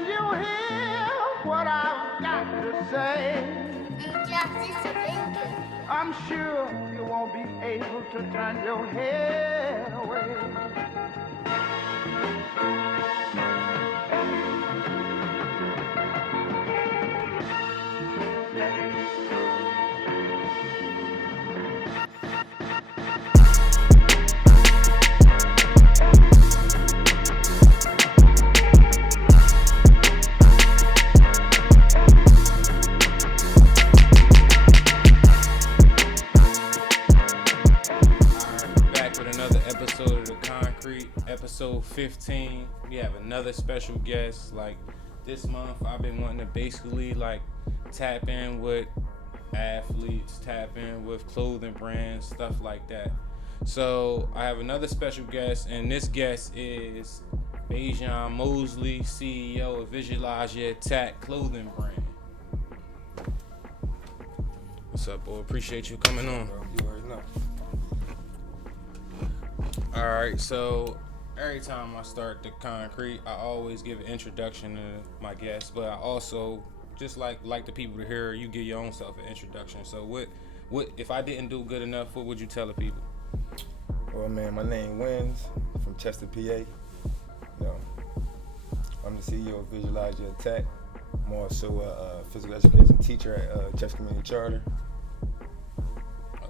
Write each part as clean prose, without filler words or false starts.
Can you hear what I've got to say? I'm sure you won't be able to turn your head away. Episode 15, we have another special guest. Like this month, I've been wanting to basically like tap in with athletes, tap in with clothing brands, stuff like that. So I have another special guest, and this guest is Bajon Mosley, CEO of Visualize Your Attack clothing brand. What's up, boy? Appreciate you coming on. You already know. All right, so every time I start the concrete, I always give an introduction to my guests, but I also just like the people to hear you give your own self an introduction. So what if I didn't do good enough, what would you tell the people? Well, man, my name Wins from Chester, PA. You know, I'm the CEO of Visualize Your Attack. I'm also a physical education teacher at Chester Community Charter.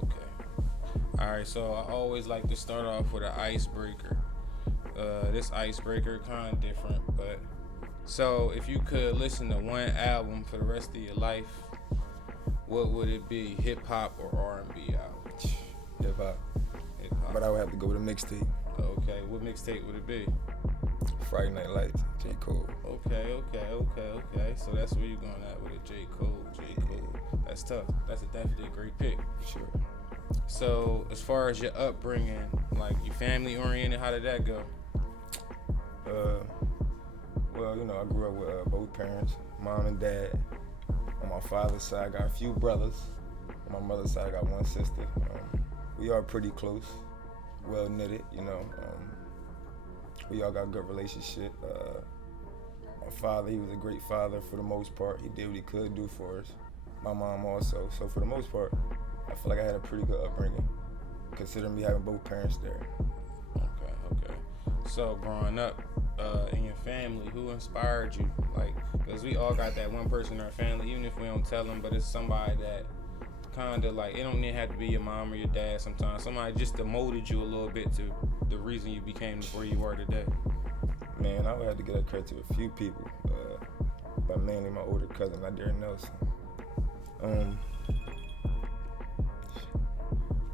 Okay. All right, so I always like to start off with an icebreaker. This icebreaker kind of different, but so if you could listen to one album for the rest of your life, what would it be? Hip hop or R&B album? Hip hop. But I would have to go with a mixtape. Okay, what mixtape would it be? Friday Night Lights, J. Cole. Okay. So that's where you're going at with it, J. Cole. That's tough. That's definitely a great pick. Sure. So as far as your upbringing, like you family oriented, how did that go? Well, you know, I grew up with both parents, mom and dad. On my father's side, I got a few brothers. On my mother's side, I got one sister. We are pretty close, well knitted, you know. We all got a good relationship. My father, he was a great father for the most part. He did what he could do for us. My mom also. So for the most part, I feel like I had a pretty good upbringing, considering me having both parents there. Okay. So growing up in your family, who inspired you? Like, because we all got that one person in our family, even if we don't tell them, but it's somebody that kind of like, it don't even have to be your mom or your dad sometimes. Somebody just demoted you a little bit to the reason you became where you are today. Man, I would have to give that credit to a few people, but mainly my older cousin, Darren Nelson.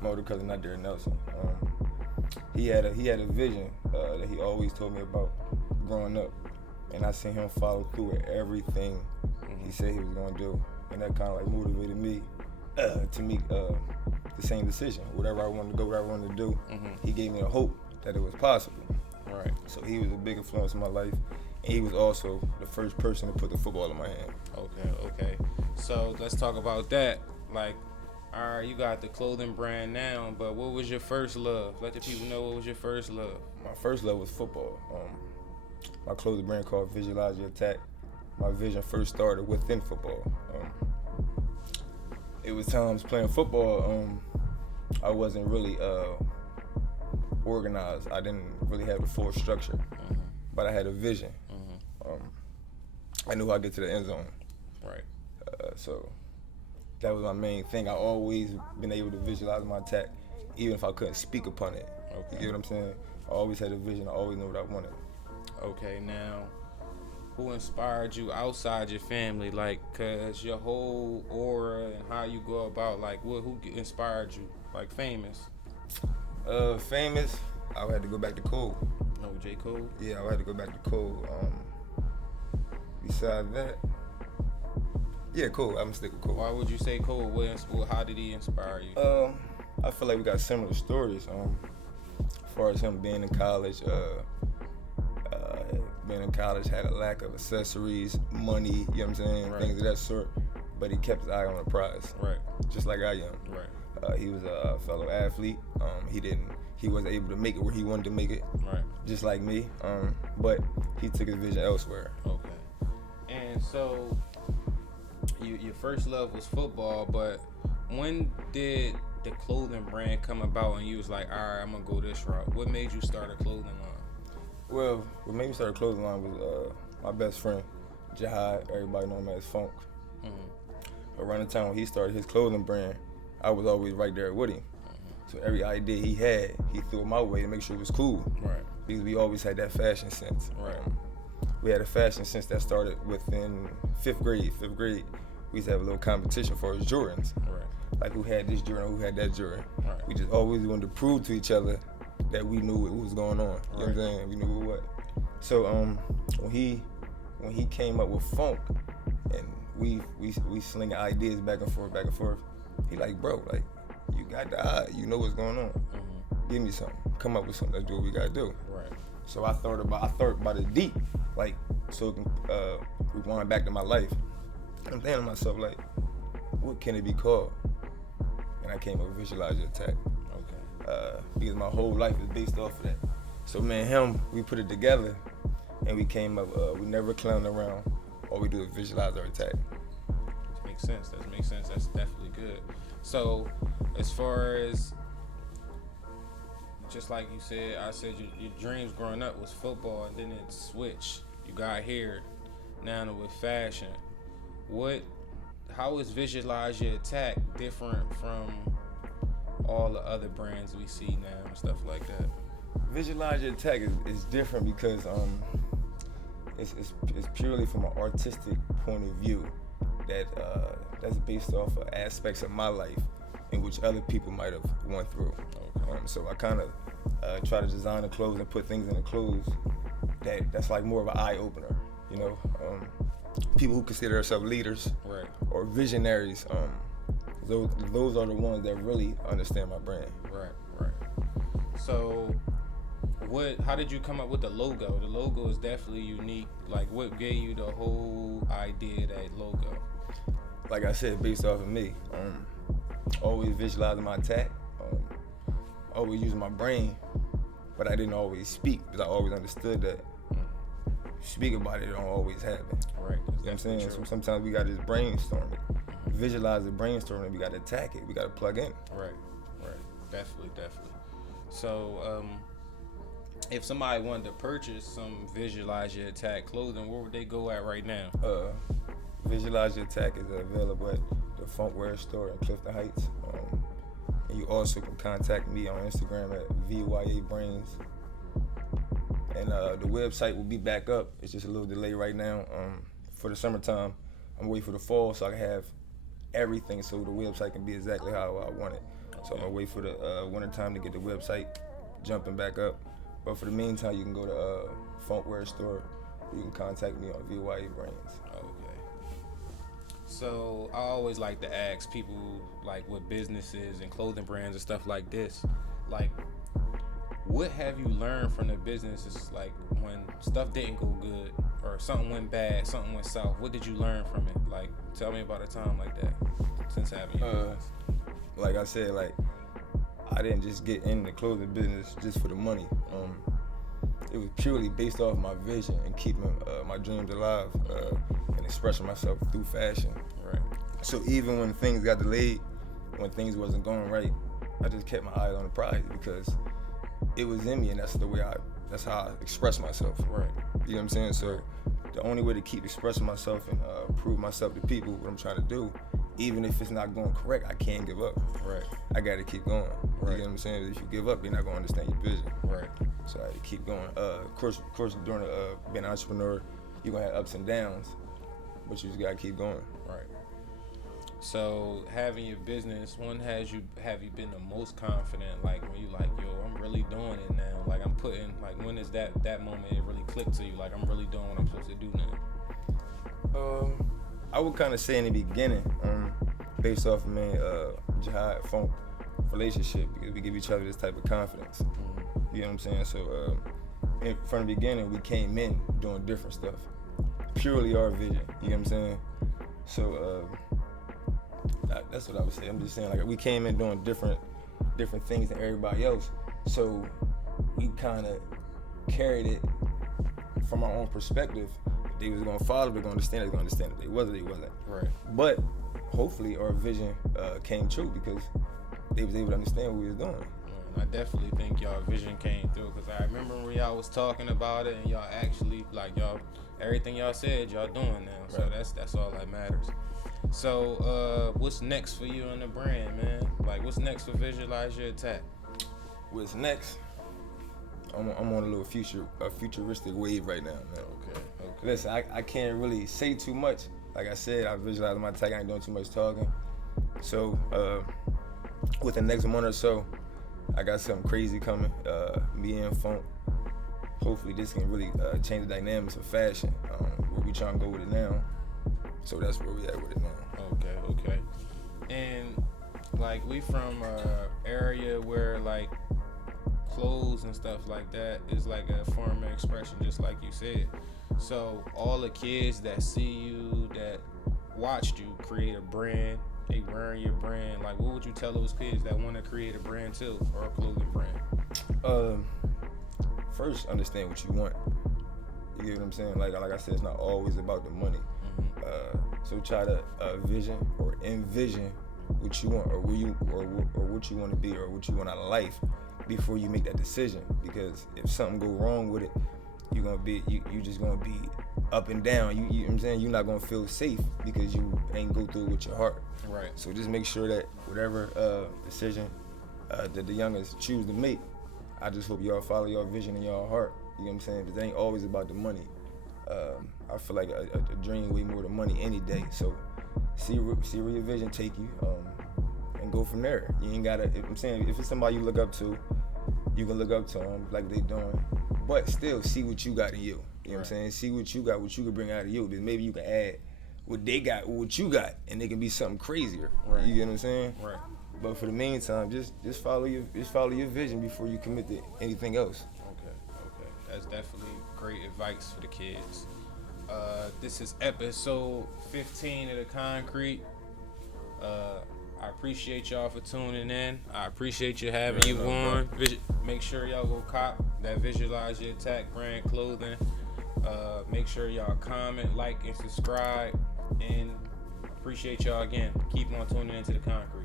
My older cousin, Darren Nelson. He had a vision that he always told me about growing up, and I seen him follow through with everything he said he was gonna do, and that kind of like motivated me to make the same decision. Whatever I wanted to go, whatever I wanted to do, he gave me the hope that it was possible. Right. So he was a big influence in my life, and he was also the first person to put the football in my hand. Okay. So let's talk about that. Like, all right, you got the clothing brand now, but what was your first love? Let the people know what was your first love. My first love was football. My clothing brand called Visualize Your Attack. My vision first started within football. It was times playing football, I wasn't really organized. I didn't really have the full structure, but I had a vision. I knew how to get to the end zone. Right. So that was my main thing. I always been able to visualize my attack, even if I couldn't speak upon it. Okay. You get what I'm saying? I always had a vision. I always knew what I wanted. Okay, now, who inspired you outside your family? Like, cause your whole aura and how you go about, like, who inspired you? Like, famous. Famous, I would have to go back to Cole. No, J. Cole? Yeah, I would have to go back to Cole. Besides that, yeah, Cole. I'm gonna stick with Cole. Why would you say Cole? How did he inspire you? I feel like we got similar stories. As far as him being in college, had a lack of accessories, money, you know what I'm saying, right. Things of that sort. But he kept his eye on the prize, right? Just like I am. Right. He was a fellow athlete. He wasn't able to make it where he wanted to make it, right? Just like me. But he took his vision elsewhere. Okay. man. So your first love was football, but when did the clothing brand come about and you was like, all right, I'm gonna go this route? What made you start a clothing line? Well, what made me start a clothing line was my best friend, Jihad, everybody know him as Funk. Around the time when he started his clothing brand, I was always right there with him. So every idea he had, he threw it my way to make sure it was cool. Right. Because we always had that fashion sense. Right. We had a fashion sense that started within fifth grade. We used to have a little competition for his Jordans. Right. Like who had this Jordan, who had that Jordan. Right. We just always wanted to prove to each other that we knew what was going on. You know what I'm Right. saying? We knew what. So when he came up with Funk and we slinging ideas back and forth, he like, bro, like, you got the eye, you know what's going on. Give me something. Come up with something. Let's do what we gotta do. Right. So I thought about it deep, like, so it can rewind back to my life. I'm thinking to myself, like, what can it be called? And I came up with Visualize Your Attack. Okay. Because my whole life is based off of that. So me and him, we put it together, and we came up. We never clown around. All we do is visualize our attack. That makes sense. That's definitely good. So, as far as, just like you said, I said your dreams growing up was football, and then it switched. You got here, now with fashion. How is Visualize Your Attack different from all the other brands we see now and stuff like that? Visualize Your Attack is different because it's purely from an artistic point of view that's based off of aspects of my life in which other people might have went through. Okay. So I kind of try to design the clothes and put things in the clothes that's like more of an eye opener. You know, people who consider themselves leaders, Right. or visionaries. Those are the ones that really understand my brand. Right. So, how did you come up with the logo? The logo is definitely unique. Like, what gave you the whole idea of that logo? Like I said, based off of me. Always visualizing my attack. Always using my brain, but I didn't always speak because I always understood that speak about it don't always happen. Right. You know what I'm saying? So sometimes we got to just brainstorm it. Visualize the brainstorming, we got to attack it. We got to plug in. Right. Definitely. So, if somebody wanted to purchase some Visualize Your Attack clothing, where would they go at right now? Visualize Your Attack is available at the Funk Wear store in Clifton Heights. And you also can contact me on Instagram at VYABrains. And the website will be back up. It's just a little delay right now. For the summertime, I'm waiting for the fall so I can have everything so the website can be exactly how I want it. So I'm gonna wait for the wintertime to get the website jumping back up. But for the meantime, you can go to Funk Wear store. You can contact me on VYABrains. Okay. So I always like to ask people, like, with businesses and clothing brands and stuff like this, like, what have you learned from the businesses? Like, when stuff didn't go good or something went bad, something went south, what did you learn from it? Like, tell me about a time like that since having you. Like I said, like, I didn't just get in the clothing business just for the money. It was purely based off my vision and keeping my dreams alive and expressing myself through fashion. Right. So even when things got delayed, when things wasn't going right, I just kept my eyes on the prize because it was in me, and that's how I express myself. Right. You know what I'm saying? So the only way to keep expressing myself and prove myself to people what I'm trying to do, even if it's not going correct, I can't give up. Right. I got to keep going. Right. You know what I'm saying? If you give up, you're not going to understand your vision. Right. So I had to keep going. Of course, during being an entrepreneur, you're going to have ups and downs, but you just got to keep going. Right. So having your business, when have you been the most confident? Like, when you like, yo, I'm really doing it now. Like, I'm putting, like, when is that moment it really clicked to you? Like, I'm really doing what I'm supposed to do now. I would kind of say in the beginning, based off of me, Jihad Funk relationship, because we give each other this type of confidence. You know what I'm saying? So from the beginning, we came in doing different stuff, purely our vision. You know what I'm saying? So that's what I would say. I'm just saying, like, we came in doing different things than everybody else. So we kind of carried it from our own perspective, they was gonna follow, they're gonna understand it, they're gonna understand it. They wasn't. Right. But hopefully our vision came true because they was able to understand what we was doing. I definitely think y'all vision came through because I remember when y'all was talking about it and y'all actually everything y'all said y'all doing now. So Right. that's all that matters. So what's next for you in the brand, man? Like what's next for Visualize Your Attack? What's next? I'm on a little futuristic wave right now, man. Okay. Listen, I can't really say too much. Like I said, I visualize my attack. I ain't doing too much talking. So within the next month or so, I got something crazy coming. Me and Funk. Hopefully this can really change the dynamics of fashion. Where we trying to go with it now. So that's where we at with it now. Okay. And like we from a area where like clothes and stuff like that is like a form of expression, just like you said. So all the kids that see you, that watched you create a brand, they wearing your brand. Like, what would you tell those kids that want to create a brand too, or a clothing brand? First, understand what you want. You get what I'm saying? Like I said, it's not always about the money. So try to vision or envision what you want, or where you, or what you want to be, or what you want out of life before you make that decision. Because if something go wrong with it, you're gonna be you just gonna be up and down. You know what I'm saying? You're not gonna feel safe because you ain't go through it with your heart. Right. So just make sure that whatever decision that the youngest choose to make, I just hope y'all follow your vision and your heart. You know what I'm saying? Because it ain't always about the money. I feel like a dream way more than money any day. So see where your vision take you, and go from there. You ain't gotta. I'm saying if it's somebody you look up to, you can look up to them like they doing, but still see what you got in you. You know what I'm saying? See what you got, what you can bring out of you. Because maybe you can add what they got, what you got, and they can be something crazier. Right. You get what I'm saying? Right. But for the meantime, just follow your vision before you commit to anything else. Okay. That's definitely great advice for the kids. This is episode 15 of The Concrete. I appreciate y'all for tuning in. I appreciate you having you on. Make sure y'all go cop that Visualize Your Attack brand clothing. Make sure y'all comment, like, and subscribe. And appreciate y'all again. Keep on tuning into The Concrete.